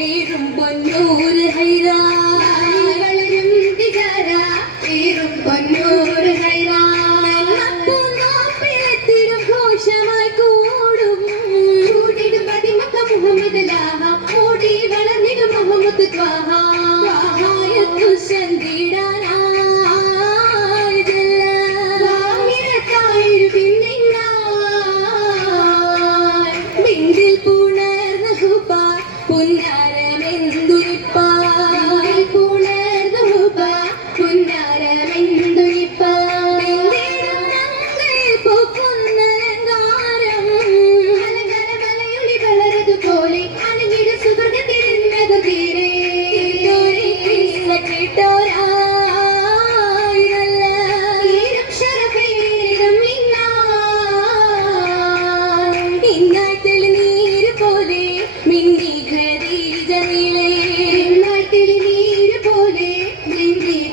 ഏറും Ponnur ഹൈറ Bye.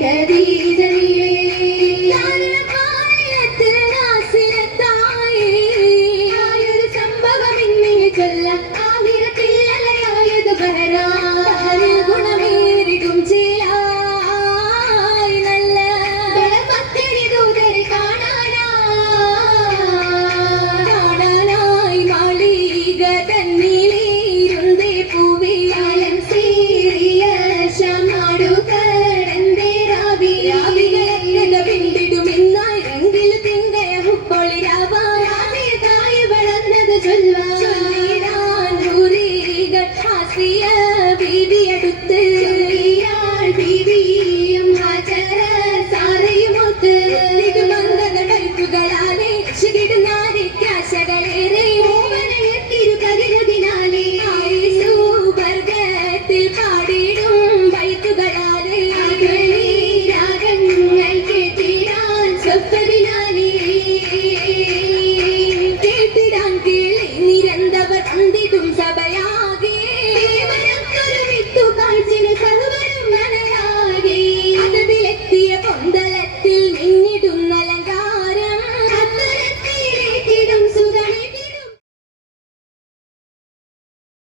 നീരതീരനിലേ Bonne journée.